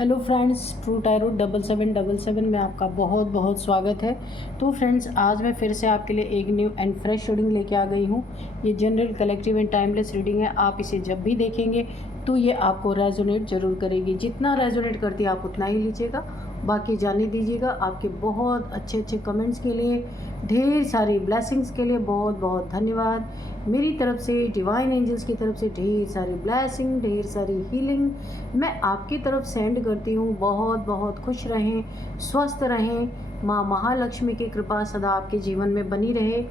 Hello friends, true tarot 7777 में आपका बहुत बहुत स्वागत है। तो फ्रेंड्स, आज मैं फिर से आपके लिए एक न्यू एंड फ्रेश रीडिंग लेके आ गई हूँ। ये general, collective and timeless reading है। आप इसे जब भी देखेंगे तो ये आपको रेजोनेट ज़रूर करेगी। जितना रेजोनेट करती है आप उतना ही लीजिएगा, बाकी जाने दीजिएगा। आपके बहुत अच्छे अच्छे कमेंट्स के लिए, ढेर सारी ब्लेसिंग्स के लिए बहुत बहुत धन्यवाद। मेरी तरफ से, डिवाइन एंजल्स की तरफ से ढेर सारी ब्लेसिंग, ढेर सारी हीलिंग मैं आपकी तरफ सेंड करती हूँ। बहुत बहुत खुश रहें, स्वस्थ रहें, माँ महालक्ष्मी की कृपा सदा आपके जीवन में बनी रहे।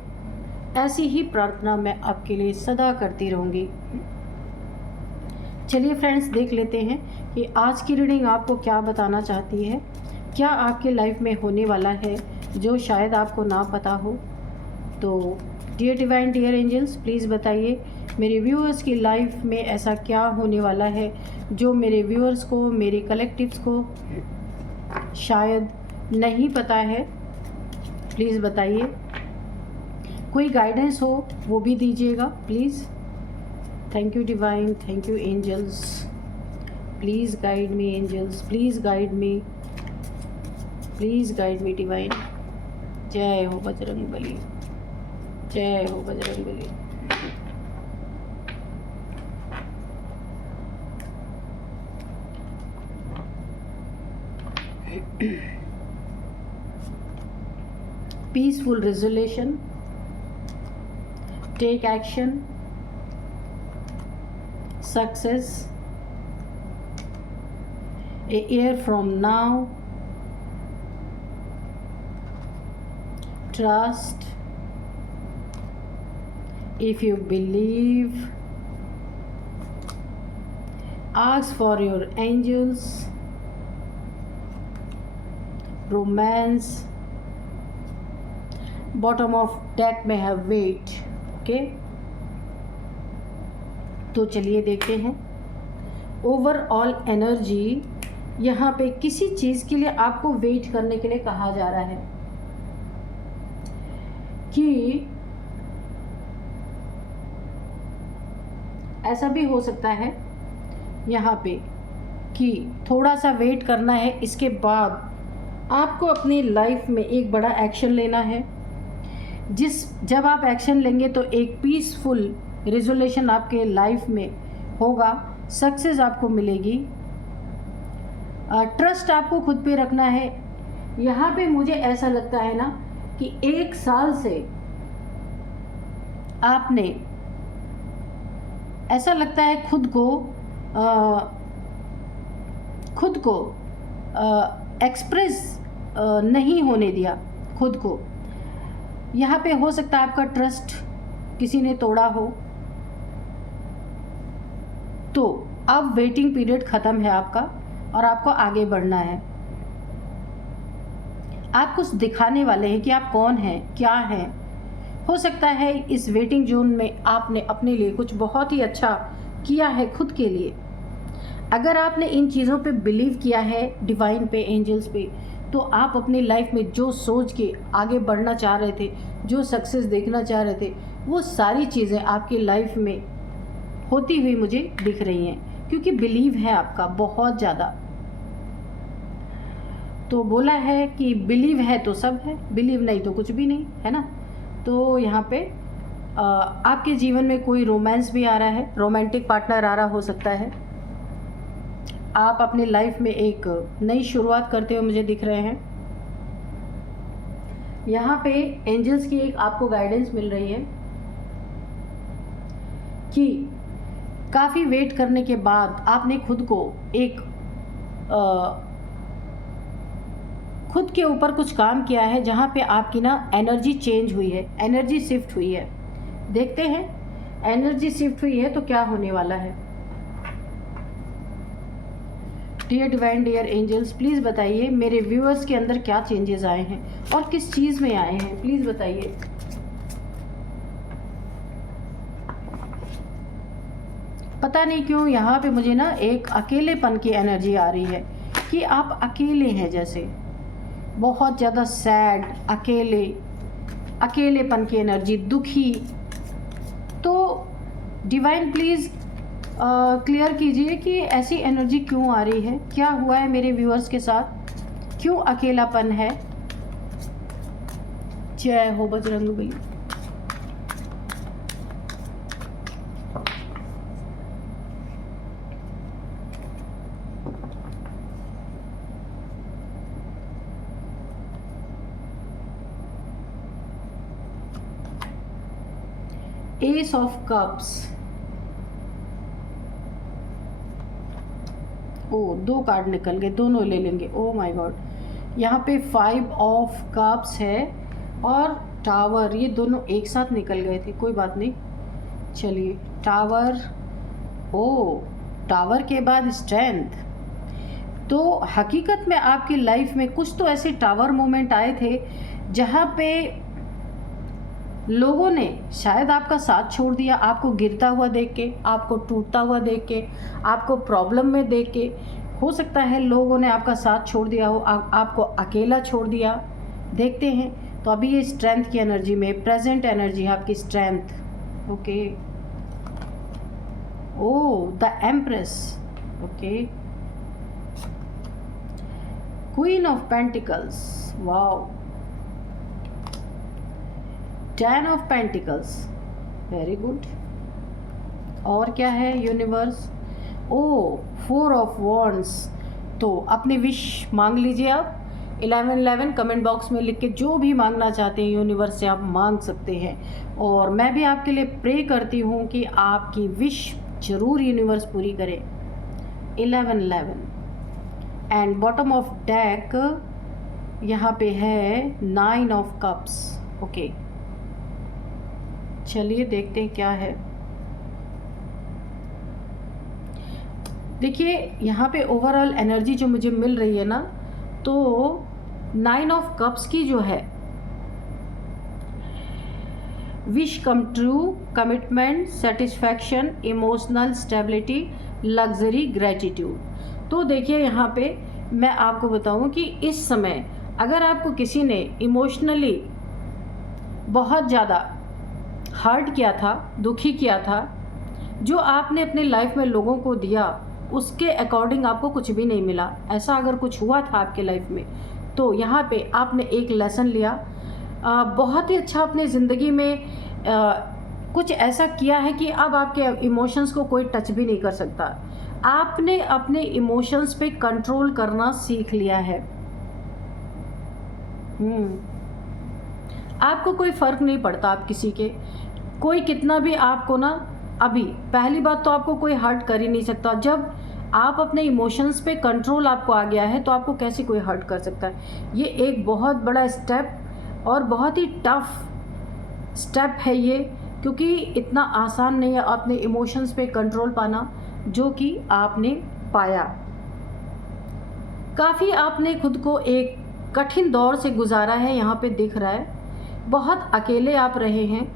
ऐसी ही प्रार्थना मैं आपके लिए सदा करती रहूँगी। चलिए फ्रेंड्स, देख लेते हैं कि आज की रीडिंग आपको क्या बताना चाहती है, क्या आपके लाइफ में होने वाला है जो शायद आपको ना पता हो। तो dear divine, dear angels, please बताइए मेरे व्यूअर्स की लाइफ में ऐसा क्या होने वाला है जो मेरे व्यूअर्स को, मेरे कलेक्टिव्स को शायद नहीं पता है। प्लीज़ बताइए, कोई गाइडेंस हो वो भी दीजिएगा please. Thank you divine, thank you angels, please guide me angels, please guide me, please guide me divine. जय हो बजरंगबली, जय हो Bajrangbali. Peaceful resolution, take action, success, a year from now, trust, if you believe, ask for your angels, romance, bottom of deck may have weight। Okay, तो चलिए देखते हैं। Overall energy यहाँ पे किसी चीज़ के लिए आपको वेट करने के लिए कहा जा रहा है कि ऐसा भी हो सकता है यहाँ पे कि थोड़ा सा वेट करना है, इसके बाद आपको अपनी लाइफ में एक बड़ा एक्शन लेना है। जब आप एक्शन लेंगे तो एक पीसफुल रिजोल्यूशन आपके लाइफ में होगा, सक्सेस आपको मिलेगी। ट्रस्ट आपको खुद पे रखना है। यहाँ पे मुझे ऐसा लगता है ना कि 1 साल से आपने, ऐसा लगता है खुद को एक्सप्रेस नहीं होने दिया खुद को। यहाँ पे हो सकता है आपका ट्रस्ट किसी ने तोड़ा हो, तो अब वेटिंग पीरियड ख़त्म है आपका और आपको आगे बढ़ना है। आप कुछ दिखाने वाले हैं कि आप कौन हैं, क्या हैं। हो सकता है इस वेटिंग जोन में आपने अपने लिए कुछ बहुत ही अच्छा किया है खुद के लिए। अगर आपने इन चीज़ों पे बिलीव किया है, डिवाइन पे, एंजल्स पे, तो आप अपनी लाइफ में जो सोच के आगे बढ़ना चाह रहे थे, जो सक्सेस देखना चाह रहे थे, वो सारी चीज़ें आपकी लाइफ में होती हुई मुझे दिख रही हैं, क्योंकि बिलीव है आपका बहुत ज़्यादा। तो बोला है कि बिलीव है तो सब है, बिलीव नहीं तो कुछ भी नहीं, है ना। तो यहाँ पे आपके जीवन में कोई रोमांस भी आ रहा है, रोमांटिक पार्टनर आ रहा हो सकता है। आप अपनी लाइफ में एक नई शुरुआत करते हुए मुझे दिख रहे हैं। यहाँ पे एंजल्स की एक आपको गाइडेंस मिल रही है कि काफ़ी वेट करने के बाद आपने खुद को एक खुद के ऊपर कुछ काम किया है, जहाँ पे आपकी ना एनर्जी चेंज हुई है, एनर्जी शिफ्ट हुई है। देखते हैं एनर्जी शिफ्ट हुई है तो क्या होने वाला है। Dear divine, dear angels, please बताइए मेरे व्यूअर्स के अंदर क्या चेंजेस आए हैं और किस चीज़ में आए हैं, प्लीज़ बताइए। पता नहीं क्यों यहाँ पे मुझे ना एक अकेलेपन की एनर्जी आ रही है कि आप अकेले हैं, जैसे बहुत ज़्यादा सैड, अकेलेपन की एनर्जी, दुखी। तो डिवाइन प्लीज़ क्लियर कीजिए कि ऐसी एनर्जी क्यों आ रही है, क्या हुआ है मेरे व्यूअर्स के साथ, क्यों अकेलापन है। जय हो बजरंगबली। एस ऑफ कप्स, ओ 2 कार्ड निकल गए, दोनों ले लेंगे। ओ माय गॉड, यहाँ पे 5 ऑफ कप्स है और टावर, ये दोनों एक साथ निकल गए थे, कोई बात नहीं। चलिए टावर, ओ टावर के बाद स्ट्रेंथ। तो हकीकत में आपकी लाइफ में कुछ तो ऐसे टावर मोमेंट आए थे जहाँ पे लोगों ने शायद आपका साथ छोड़ दिया, आपको गिरता हुआ देख के, आपको टूटता हुआ देख के, आपको प्रॉब्लम में देख के। हो सकता है लोगों ने आपका साथ छोड़ दिया हो, आपको अकेला छोड़ दिया। देखते हैं। तो अभी ये स्ट्रेंथ की एनर्जी में, प्रेजेंट एनर्जी है आपकी strength. Okay, oh the empress, okay, queen of pentacles, wow, 10 of pentacles, very good. और क्या है यूनिवर्स, ओ 4 ऑफ वॉन्ड्स। तो अपनी विश मांग लीजिए आप, 1111 कमेंट बॉक्स में लिख के जो भी मांगना चाहते हैं यूनिवर्स से आप मांग सकते हैं। और मैं भी आपके लिए प्रे करती हूँ कि आपकी विश ज़रूर यूनिवर्स पूरी करे। 1111 एंड बॉटम ऑफ डेक यहाँ पे है 9 ऑफ कप्स। ओके, चलिए देखते हैं क्या है। देखिए यहाँ पे ओवरऑल एनर्जी जो मुझे मिल रही है ना, तो 9 ऑफ कप्स की जो है, wish come true, commitment, satisfaction, emotional stability, luxury, gratitude. तो देखिए यहाँ पे मैं आपको बताऊँ कि इस समय अगर आपको किसी ने इमोशनली बहुत ज़्यादा हर्ट किया था, दुखी किया था, जो आपने अपने लाइफ में लोगों को दिया उसके अकॉर्डिंग आपको कुछ भी नहीं मिला, ऐसा अगर कुछ हुआ था आपके लाइफ में, तो यहाँ पे आपने एक लेसन लिया। बहुत ही अच्छा अपने ज़िंदगी में कुछ ऐसा किया है कि अब आपके इमोशंस को कोई टच भी नहीं कर सकता। आपने अपने इमोशंस पे कंट्रोल करना सीख लिया है। आपको कोई फ़र्क नहीं पड़ता आप किसी के, कोई कितना भी आपको ना, अभी पहली बात तो आपको कोई हर्ट कर ही नहीं सकता। जब आप अपने इमोशंस पे कंट्रोल आपको आ गया है तो आपको कैसे कोई हर्ट कर सकता है। ये एक बहुत बड़ा स्टेप और बहुत ही टफ स्टेप है ये, क्योंकि इतना आसान नहीं है अपने इमोशंस पे कंट्रोल पाना, जो कि आपने पाया। काफ़ी आपने खुद को एक कठिन दौर से गुजारा है, यहाँ पे दिख रहा है। बहुत अकेले आप रहे हैं,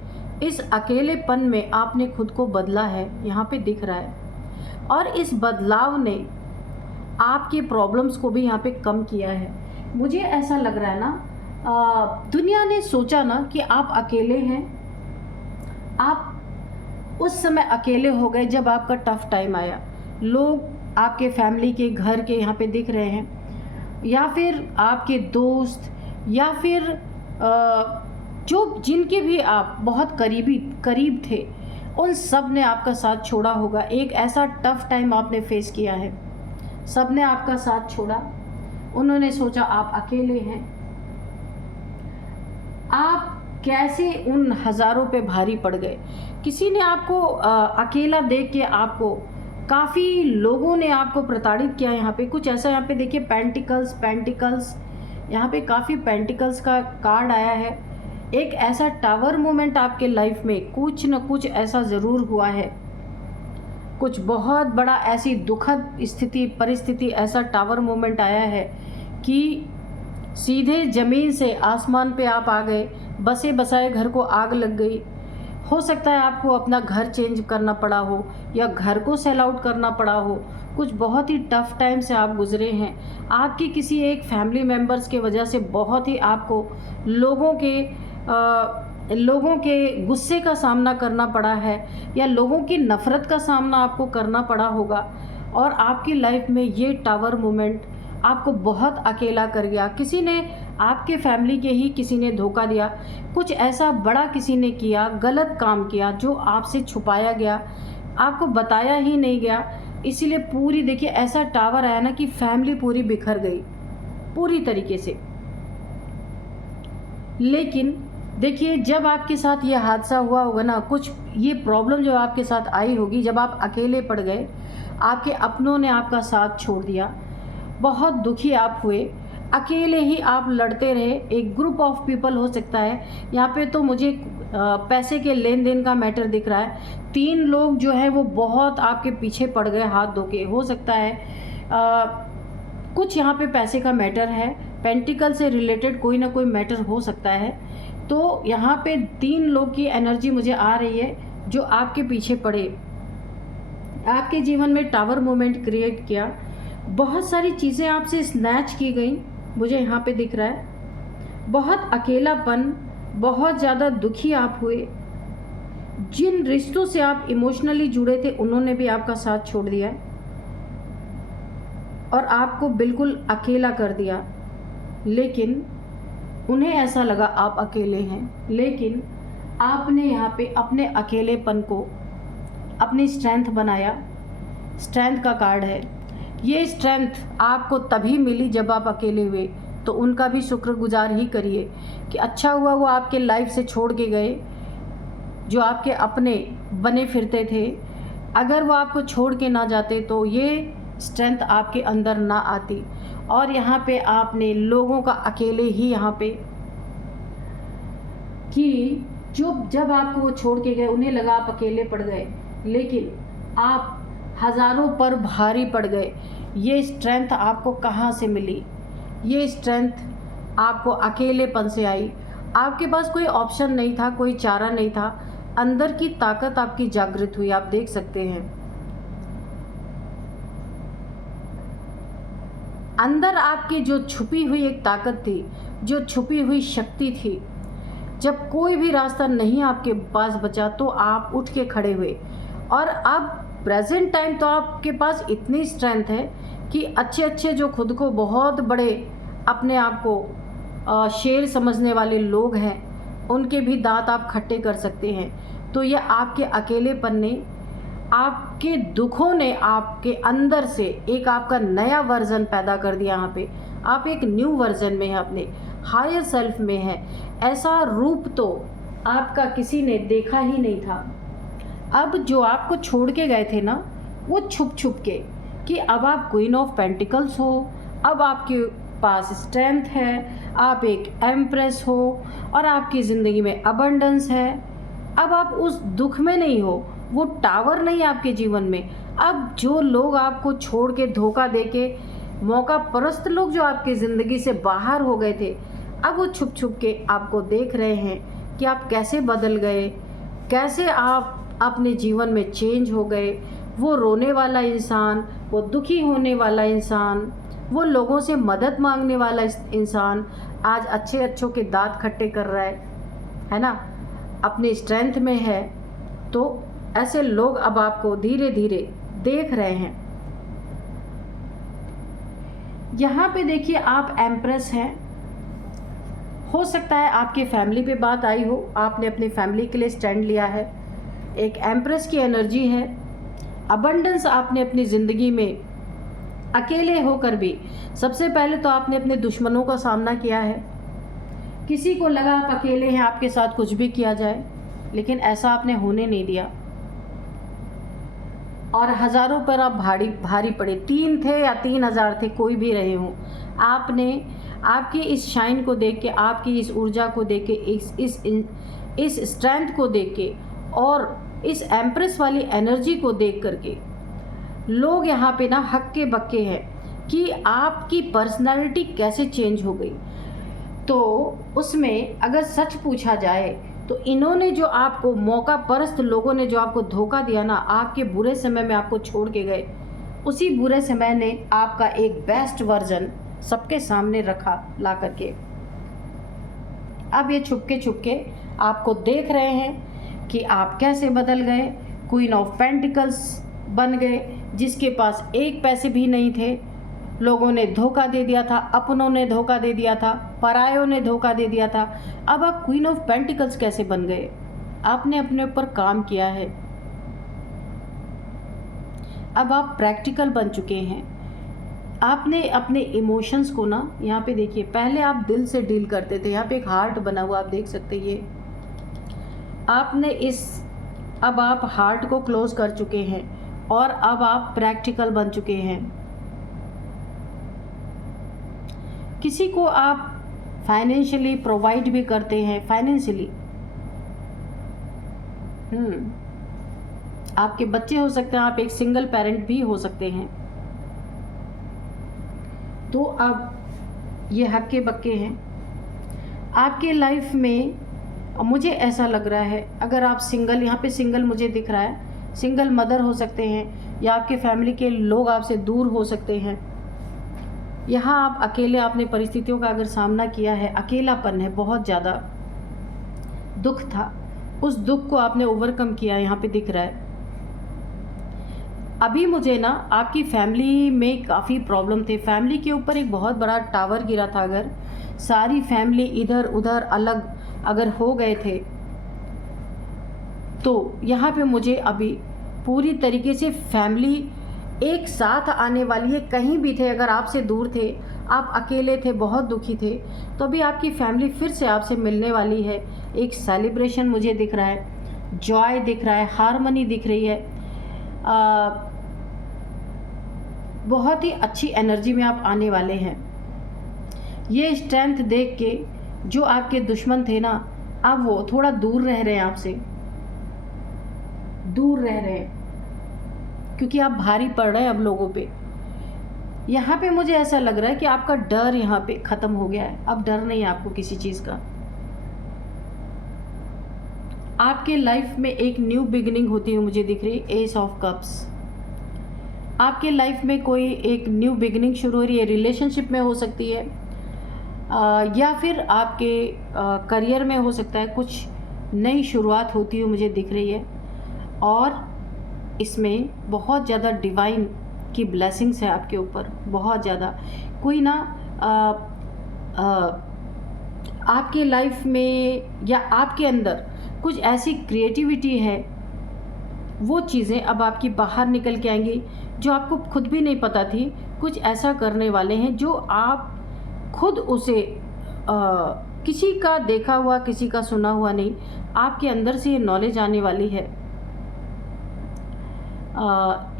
इस अकेलेपन में आपने खुद को बदला है, यहाँ पे दिख रहा है। और इस बदलाव ने आपकी प्रॉब्लम्स को भी यहाँ पे कम किया है। मुझे ऐसा लग रहा है ना, दुनिया ने सोचा ना कि आप अकेले हैं, आप उस समय अकेले हो गए जब आपका टफ टाइम आया। लोग आपके फैमिली के, घर के यहाँ पे दिख रहे हैं, या फिर आपके दोस्त, या फिर जो जिनके भी आप बहुत करीब थे, उन सब ने आपका साथ छोड़ा होगा। एक ऐसा टफ टाइम आपने फेस किया है, सब ने आपका साथ छोड़ा, उन्होंने सोचा आप अकेले हैं। आप कैसे उन हज़ारों पे भारी पड़ गए। किसी ने आपको अकेला देख के, आपको काफ़ी लोगों ने आपको प्रताड़ित किया। यहाँ पे कुछ ऐसा, यहाँ पे देखिए पेंटिकल्स, यहाँ पे काफ़ी पेंटिकल्स का कार्ड आया है। एक ऐसा टावर मोमेंट आपके लाइफ में कुछ न कुछ ऐसा ज़रूर हुआ है, कुछ बहुत बड़ा ऐसी दुखद परिस्थिति, ऐसा टावर मोमेंट आया है कि सीधे ज़मीन से आसमान पे आप आ गए, बसे बसाए घर को आग लग गई। हो सकता है आपको अपना घर चेंज करना पड़ा हो, या घर को सेल आउट करना पड़ा हो। कुछ बहुत ही टफ टाइम से आप गुजरे हैं। आपकी किसी एक फैमिली मेम्बर्स के वजह से बहुत ही आपको लोगों के लोगों के गुस्से का सामना करना पड़ा है या लोगों की नफ़रत का सामना आपको करना पड़ा होगा, और आपकी लाइफ में ये टावर मोमेंट आपको बहुत अकेला कर गया। किसी ने, आपके फैमिली के ही किसी ने धोखा दिया, कुछ ऐसा बड़ा किसी ने किया, गलत काम किया जो आपसे छुपाया गया, आपको बताया ही नहीं गया। इसीलिए पूरी, देखिए ऐसा टावर आया ना कि फैमिली पूरी बिखर गई पूरी तरीके से। लेकिन देखिए जब आपके साथ ये हादसा हुआ होगा ना, कुछ ये प्रॉब्लम जो आपके साथ आई होगी, जब आप अकेले पड़ गए, आपके अपनों ने आपका साथ छोड़ दिया, बहुत दुखी आप हुए, अकेले ही आप लड़ते रहे। एक ग्रुप ऑफ पीपल हो सकता है, यहाँ पे तो मुझे पैसे के लेन देन का मैटर दिख रहा है। 3 लोग जो है वो बहुत आपके पीछे पड़ गए हाथ धो के, हो सकता है कुछ यहाँ पे पैसे का मैटर है, पेंटिकल से रिलेटेड कोई ना कोई मैटर हो सकता है। तो यहाँ पे 3 लोग की एनर्जी मुझे आ रही है जो आपके पीछे पड़े, आपके जीवन में टावर मोमेंट क्रिएट किया, बहुत सारी चीज़ें आपसे स्नैच की गई, मुझे यहाँ पे दिख रहा है। बहुत अकेलापन, बहुत ज़्यादा दुखी आप हुए, जिन रिश्तों से आप इमोशनली जुड़े थे उन्होंने भी आपका साथ छोड़ दिया और आपको बिल्कुल अकेला कर दिया। लेकिन उन्हें ऐसा लगा आप अकेले हैं, लेकिन आपने यहाँ पे अपने अकेलेपन को अपनी स्ट्रेंथ बनाया। स्ट्रेंथ का कार्ड है, ये स्ट्रेंथ आपको तभी मिली जब आप अकेले हुए, तो उनका भी शुक्रगुजार ही करिए कि अच्छा हुआ वो आपके लाइफ से छोड़ के गए, जो आपके अपने बने फिरते थे। अगर वो आपको छोड़ के ना जाते तो ये स्ट्रेंथ आपके अंदर ना आती, और यहाँ पे आपने लोगों का अकेले ही यहाँ पे कि जो जब आपको वो छोड़ के गए उन्हें लगा आप अकेले पड़ गए, लेकिन आप हज़ारों पर भारी पड़ गए। ये स्ट्रेंथ आपको कहाँ से मिली? ये स्ट्रेंथ आपको अकेलेपन से आई। आपके पास कोई ऑप्शन नहीं था, कोई चारा नहीं था, अंदर की ताकत आपकी जागृत हुई, आप देख सकते हैं। अंदर आपकी जो छुपी हुई एक ताकत थी, जो छुपी हुई शक्ति थी, जब कोई भी रास्ता नहीं आपके पास बचा तो आप उठ के खड़े हुए। और अब प्रेजेंट टाइम तो आपके पास इतनी स्ट्रेंथ है कि अच्छे अच्छे जो खुद को बहुत बड़े अपने आप को शेर समझने वाले लोग हैं, उनके भी दांत आप खट्टे कर सकते हैं। तो ये आपके अकेलेपन ने, आपके दुखों ने आपके अंदर से एक आपका नया वर्जन पैदा कर दिया। यहाँ पे आप एक न्यू वर्जन में हैं, अपने हायर सेल्फ में हैं। ऐसा रूप तो आपका किसी ने देखा ही नहीं था। अब जो आपको छोड़ के गए थे ना, वो छुप छुप के, कि अब आप क्वीन ऑफ पेंटिकल्स हो, अब आपके पास स्ट्रेंथ है, आप एक एम्प्रेस हो और आपकी ज़िंदगी में अबंडेंस है। अब आप उस दुख में नहीं हो, वो टावर नहीं आपके जीवन में। अब जो लोग आपको छोड़ के, धोखा दे के, मौका परस्त लोग जो आपकी ज़िंदगी से बाहर हो गए थे, अब वो छुप छुप के आपको देख रहे हैं कि आप कैसे बदल गए, कैसे आप अपने जीवन में चेंज हो गए। वो रोने वाला इंसान, वो दुखी होने वाला इंसान, वो लोगों से मदद मांगने वाला इंसान आज अच्छे अच्छों के दांत खट्टे कर रहा है ना, अपनी स्ट्रेंथ में है। तो ऐसे लोग अब आपको धीरे धीरे देख रहे हैं। यहाँ पे देखिए आप एम्प्रेस हैं। हो सकता है आपके फैमिली पे बात आई हो, आपने अपनी फैमिली के लिए स्टैंड लिया है। एक एम्प्रेस की एनर्जी है। अबंडेंस आपने अपनी ज़िंदगी में अकेले होकर भी, सबसे पहले तो आपने अपने दुश्मनों का सामना किया है। किसी को लगा आप अकेले हैं, आपके साथ कुछ भी किया जाए, लेकिन ऐसा आपने होने नहीं दिया। और हज़ारों पर आप भारी पड़े, 3 थे या 3000 थे, कोई भी रहे हों, आपने आपकी इस शाइन को देख के, आपकी इस ऊर्जा को देख के, इस स्ट्रेंथ को देख के और इस एम्प्रेस वाली एनर्जी को देख करके लोग यहाँ पे ना हक्के बक्के हैं कि आपकी पर्सनालिटी कैसे चेंज हो गई। तो उसमें अगर सच पूछा जाए तो इन्होंने जो आपको, मौका परस्त लोगों ने जो आपको धोखा दिया ना, आपके बुरे समय में आपको छोड़ के गए, उसी बुरे समय ने आपका एक बेस्ट वर्जन सबके सामने रखा ला करके। अब ये छुपके छुपके आपको देख रहे हैं कि आप कैसे बदल गए। क्वीन ऑफ पेंटिकल्स बन गए, जिसके पास एक पैसे भी नहीं थे। लोगों ने धोखा दे दिया था, अपनों ने धोखा दे दिया था, परायों ने धोखा दे दिया था। अब आप क्वीन ऑफ पेंटिकल्स कैसे बन गए? आपने अपने ऊपर काम किया है। अब आप प्रैक्टिकल बन चुके हैं। आपने अपने इमोशंस को ना, यहाँ पे देखिए, पहले आप दिल से डील करते थे। यहाँ पे एक हार्ट बना हुआ आप देख सकते हैं। ये आपने अब आप हार्ट को क्लोज कर चुके हैं और अब आप प्रैक्टिकल बन चुके हैं। किसी को आप फाइनेंशियली प्रोवाइड भी करते हैं, फाइनेंशियली। आपके बच्चे हो सकते हैं, आप एक सिंगल पेरेंट भी हो सकते हैं। तो अब ये हक्के बक्के हैं आपके लाइफ में। मुझे ऐसा लग रहा है, अगर आप सिंगल, यहाँ पे सिंगल मुझे दिख रहा है, सिंगल मदर हो सकते हैं या आपके फैमिली के लोग आपसे दूर हो सकते हैं। यहाँ आप अकेले, आपने परिस्थितियों का अगर सामना किया है, अकेलापन है, बहुत ज़्यादा दुख था, उस दुख को आपने ओवरकम किया, यहाँ पे दिख रहा है। अभी मुझे ना आपकी फैमिली में काफ़ी प्रॉब्लम थे। फैमिली के ऊपर एक बहुत बड़ा टावर गिरा था। अगर सारी फैमिली इधर उधर अलग अगर हो गए थे, तो यहाँ पे मुझे अभी पूरी तरीके से फैमिली एक साथ आने वाली है। कहीं भी थे, अगर आपसे दूर थे, आप अकेले थे, बहुत दुखी थे, तो अभी आपकी फैमिली फिर से आपसे मिलने वाली है। एक सेलिब्रेशन मुझे दिख रहा है, जॉय दिख रहा है, हारमनी दिख रही है। बहुत ही अच्छी एनर्जी में आप आने वाले हैं। ये स्ट्रेंथ देख के जो आपके दुश्मन थे ना, अब वो थोड़ा दूर रह रहे हैं, आपसे दूर रह रहे हैं, क्योंकि आप भारी पड़ रहे हैं अब लोगों पे। यहाँ पे मुझे ऐसा लग रहा है कि आपका डर यहाँ पे ख़त्म हो गया है। अब डर नहीं है आपको किसी चीज़ का। आपके लाइफ में एक न्यू बिगिनिंग होती हुई मुझे दिख रही है, एस ऑफ कप्स। आपके लाइफ में कोई एक न्यू बिगिनिंग शुरू हो रही है, रिलेशनशिप में हो सकती है, या फिर आपके करियर में हो सकता है। कुछ नई शुरुआत होती हुई मुझे दिख रही है और इसमें बहुत ज़्यादा डिवाइन की ब्लेसिंग्स है आपके ऊपर, बहुत ज़्यादा। कोई ना आपके लाइफ में या आपके अंदर कुछ ऐसी क्रिएटिविटी है, वो चीज़ें अब आपकी बाहर निकल के आएंगी जो आपको खुद भी नहीं पता थी। कुछ ऐसा करने वाले हैं जो आप खुद उसे किसी का देखा हुआ, किसी का सुना हुआ नहीं, आपके अंदर से ये नॉलेज आने वाली है।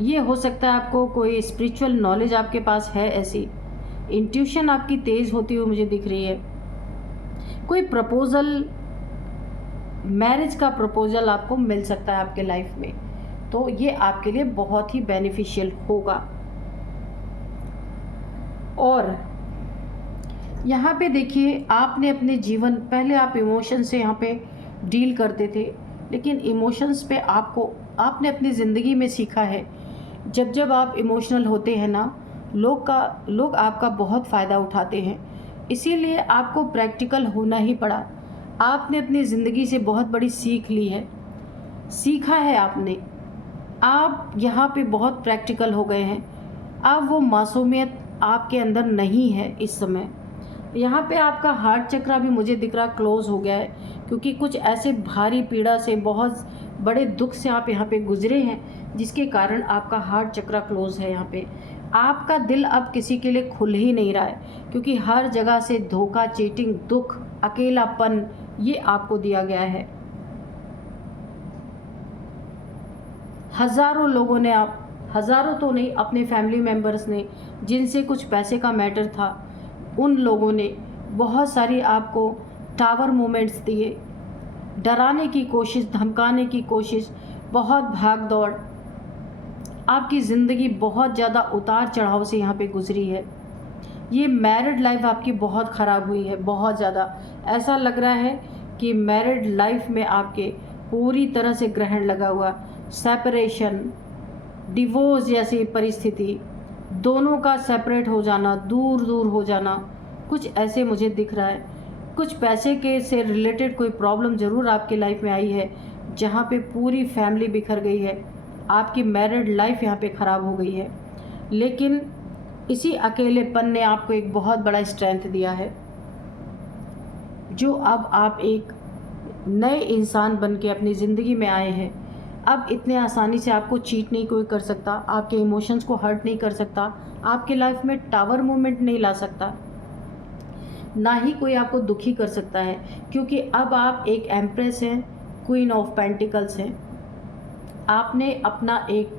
ये हो सकता है आपको कोई स्पिरिचुअल नॉलेज आपके पास है, ऐसी इंट्यूशन आपकी तेज़ होती हुई मुझे दिख रही है। कोई प्रपोज़ल, मैरिज का प्रपोज़ल आपको मिल सकता है आपके लाइफ में, तो ये आपके लिए बहुत ही बेनिफिशियल होगा। और यहाँ पे देखिए, आपने अपने जीवन, पहले आप इमोशन से यहाँ पे डील करते थे, लेकिन इमोशंस पे आपने अपनी ज़िंदगी में सीखा है, जब आप इमोशनल होते हैं ना, लोग आपका बहुत फ़ायदा उठाते हैं। इसीलिए आपको प्रैक्टिकल होना ही पड़ा। आपने अपनी ज़िंदगी से बहुत बड़ी सीख ली है, सीखा है आपने। आप यहाँ पे बहुत प्रैक्टिकल हो गए हैं। अब वो मासूमियत आपके अंदर नहीं है इस समय। यहाँ पे आपका हार्ट चक्र भी मुझे दिख रहा क्लोज हो गया है, क्योंकि कुछ ऐसे भारी पीड़ा से, बहुत बड़े दुख से आप यहाँ पे गुजरे हैं, जिसके कारण आपका हार्ट चक्र क्लोज है। यहाँ पे आपका दिल अब किसी के लिए खुल ही नहीं रहा है, क्योंकि हर जगह से धोखा, चीटिंग, दुख, अकेलापन, ये आपको दिया गया है। हज़ारों लोगों ने, आप हज़ारों तो नहीं, अपने फैमिली मेम्बर्स ने, जिनसे कुछ पैसे का मैटर था, उन लोगों ने बहुत सारी आपको टावर मोमेंट्स दिए, डराने की कोशिश, धमकाने की कोशिश, बहुत भाग दौड़। आपकी ज़िंदगी बहुत ज़्यादा उतार चढ़ाव से यहाँ पे गुजरी है। ये मैरिड लाइफ आपकी बहुत ख़राब हुई है, बहुत ज़्यादा। ऐसा लग रहा है कि मैरिड लाइफ में आपके पूरी तरह से ग्रहण लगा हुआ, सेपरेशन, डिवोर्स जैसी परिस्थिति, दोनों का सेपरेट हो जाना, दूर दूर हो जाना, कुछ ऐसे मुझे दिख रहा है। कुछ पैसे के से रिलेटेड कोई प्रॉब्लम ज़रूर आपकी लाइफ में आई है, जहाँ पे पूरी फैमिली बिखर गई है, आपकी मैरिड लाइफ यहाँ पे ख़राब हो गई है। लेकिन इसी अकेलेपन ने आपको एक बहुत बड़ा स्ट्रेंथ दिया है, जो अब आप एक नए इंसान बन के अपनी ज़िंदगी में आए हैं। अब इतने आसानी से आपको चीट नहीं कोई कर सकता, आपके इमोशंस को हर्ट नहीं कर सकता, आपके लाइफ में टावर मूवमेंट नहीं ला सकता, ना ही कोई आपको दुखी कर सकता है, क्योंकि अब आप एक एम्प्रेस हैं, क्वीन ऑफ पेंटिकल्स हैं। आपने अपना एक,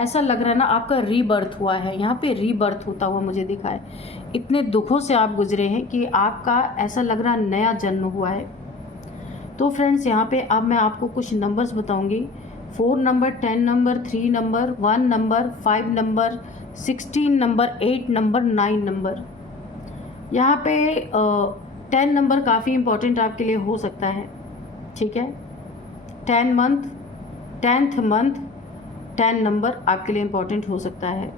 ऐसा लग रहा है ना, आपका रीबर्थ हुआ है, यहाँ पे रीबर्थ होता हुआ मुझे दिखा है। इतने दुखों से आप गुजरे हैं कि आपका ऐसा लग रहा नया जन्म हुआ है। तो फ्रेंड्स, यहाँ पे अब मैं आपको कुछ नंबर्स बताऊंगी। 4 number, 10 number, 3 number, 1 number, 5 number, 16 number, 8 number, 9 number. यहाँ पे 10 नंबर काफ़ी इम्पोर्टेंट आपके लिए हो सकता है, ठीक है। 10th मंथ 10 नंबर आपके लिए इम्पोर्टेंट हो सकता है।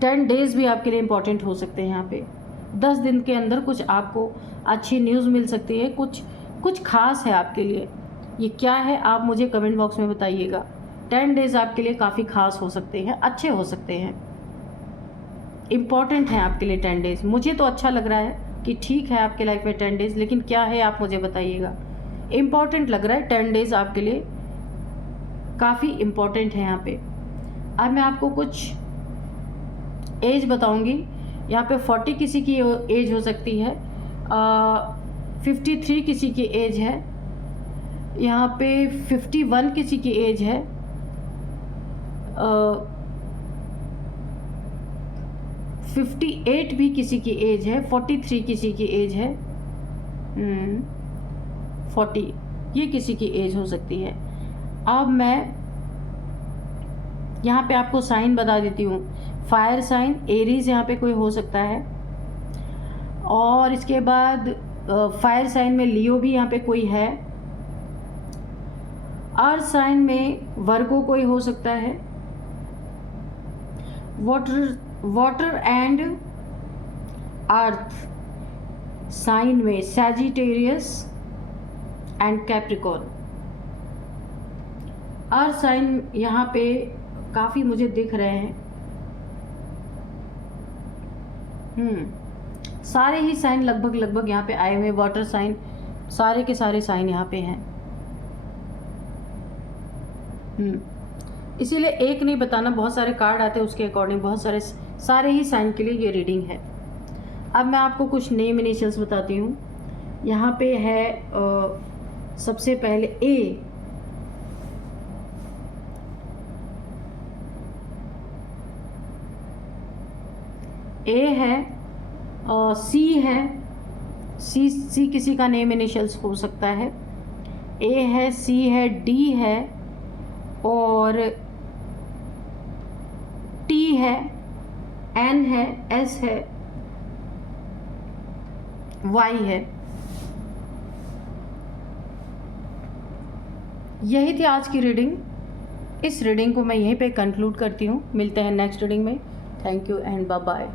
10 डेज़ भी आपके लिए इम्पोर्टेंट हो सकते हैं। यहाँ पे 10 दिन के अंदर कुछ आपको अच्छी न्यूज़ मिल सकती है, कुछ खास है आपके लिए। ये क्या है आप मुझे कमेंट बॉक्स में बताइएगा। 10 डेज़ आपके लिए काफ़ी खास हो सकते हैं, अच्छे हो सकते हैं, इम्पॉर्टेंट हैं आपके लिए 10 डेज़। मुझे तो अच्छा लग रहा है कि ठीक है आपके लाइफ में 10 डेज़, लेकिन क्या है आप मुझे बताइएगा। इम्पॉर्टेंट लग रहा है, 10 डेज़ आपके लिए काफ़ी इम्पॉर्टेंट है यहाँ पे। अब मैं आपको कुछ एज बताऊंगी। यहाँ पे 40 किसी की एज हो सकती है, 53 किसी की एज है, यहाँ पे 51 किसी की एज है, 58 भी किसी की एज है, 43 किसी की एज है, 40 ये किसी की एज हो सकती है। अब मैं यहाँ पे आपको साइन बता देती हूँ। फायर साइन एरीज यहाँ पे कोई हो सकता है, और इसके बाद फायर साइन में लियो भी यहाँ पे कोई है। अर्थ साइन में वर्गो कोई हो सकता है। वाटर एंड अर्थ साइन में Sagittarius and Capricorn. Earth sign यहाँ पे काफ़ी मुझे दिख रहे हैं। सारे ही साइन लगभग यहाँ पे आए हुए। वाटर साइन, सारे के सारे साइन यहाँ पे हैं। इसीलिए एक नहीं बताना, बहुत सारे कार्ड आते हैं, उसके अकॉर्डिंग बहुत सारे ही साइन के लिए ये रीडिंग है। अब मैं आपको कुछ नेम इनिशियल्स बताती हूँ। यहाँ पे है सबसे पहले ए है, सी है, सी किसी का नेम इनिशियल्स हो सकता है। ए है, सी है, डी है, और टी है, एन है, एस है, वाई है। यही थी आज की रीडिंग। इस रीडिंग को मैं यहीं पे कंक्लूड करती हूँ। मिलते हैं नेक्स्ट रीडिंग में। Thank you and bye bye.